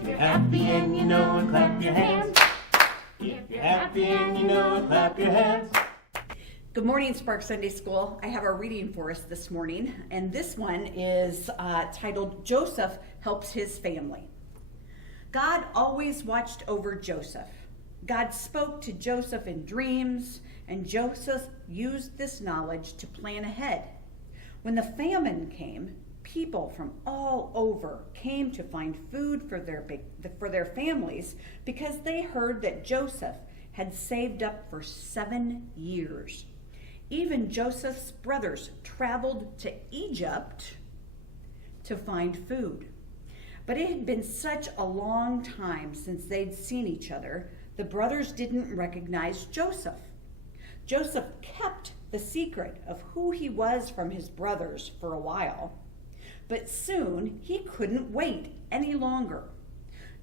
If you're happy and you know it, clap your hands. If you're happy and you know it, clap your hands. Good morning, Spark Sunday School. I have our reading for us this morning, and this one is titled, Joseph Helps His Family. God always watched over Joseph. God spoke to Joseph in dreams, and Joseph used this knowledge to plan ahead. When the famine came, people from all over came to find food for their families because they heard that Joseph had saved up for 7 years. Even Joseph's brothers traveled to Egypt to find food. But it had been such a long time since they'd seen each other, the brothers didn't recognize Joseph. Joseph kept the secret of who he was from his brothers for a while, but soon he couldn't wait any longer.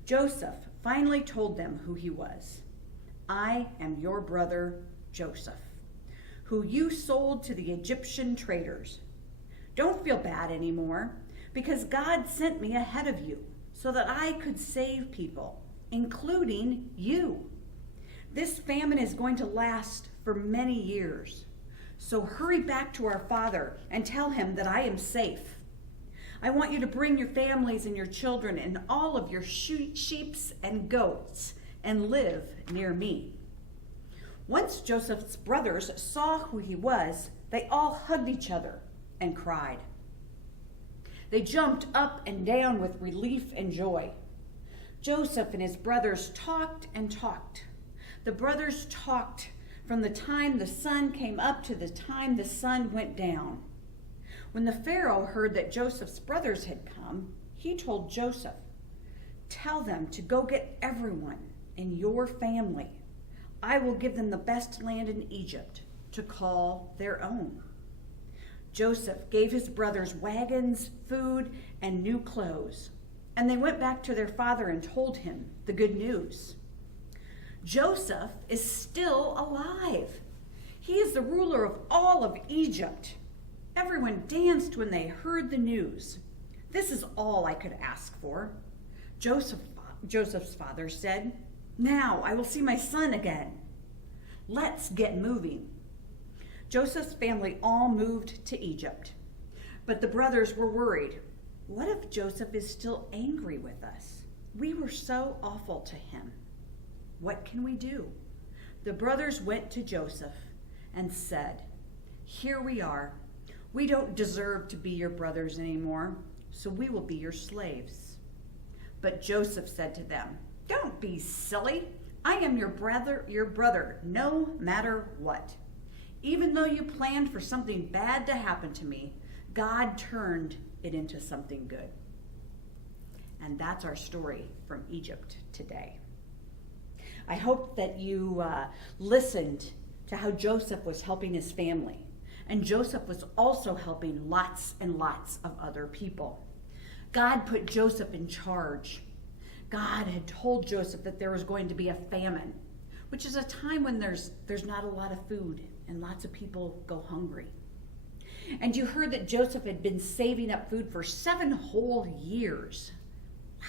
Joseph finally told them who he was. I am your brother, Joseph, who you sold to the Egyptian traders. Don't feel bad anymore, because God sent me ahead of you so that I could save people, including you. This famine is going to last for many years. So hurry back to our father and tell him that I am safe. I want you to bring your families and your children and all of your sheep and goats and live near me. Once Joseph's brothers saw who he was, they all hugged each other and cried. They jumped up and down with relief and joy. Joseph and his brothers talked and talked. The brothers talked from the time the sun came up to the time the sun went down. When the Pharaoh heard that Joseph's brothers had come, he told Joseph, tell them to go get everyone in your family. I will give them the best land in Egypt to call their own. Joseph gave his brothers wagons, food, and new clothes, and they went back to their father and told him the good news. Joseph is still alive. He is the ruler of all of Egypt. Everyone danced when they heard the news. This is all I could ask for. Joseph's father said, now I will see my son again. Let's get moving. Joseph's family all moved to Egypt, but the brothers were worried. What if Joseph is still angry with us? We were so awful to him. What can we do? The brothers went to Joseph and said, here we are. We don't deserve to be your brothers anymore, so we will be your slaves. But Joseph said to them, don't be silly. I am your brother, no matter what. Even though you planned for something bad to happen to me, God turned it into something good. And that's our story from Egypt today. I hope that you listened to how Joseph was helping his family. And Joseph was also helping lots and lots of other people. God put Joseph in charge. God had told Joseph that there was going to be a famine, which is a time when there's not a lot of food and lots of people go hungry. And you heard that Joseph had been saving up food for 7 whole years. Wow,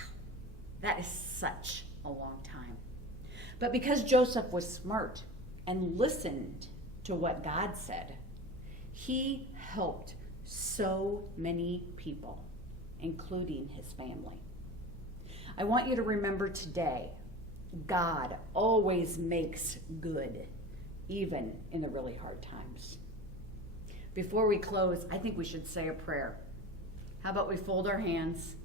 that is such a long time. But because Joseph was smart and listened to what God said, he helped so many people, including his family. I want you to remember today, God always makes good, even in the really hard times. Before we close, I think we should say a prayer. How about we fold our hands,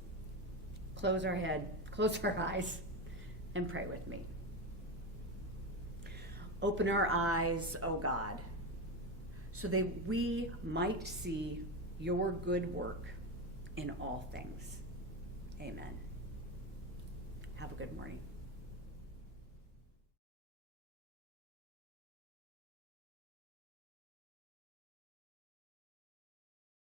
close our head, close our eyes, and pray with me. Open our eyes, O God, so that we might see your good work in all things. Amen. Have a good morning.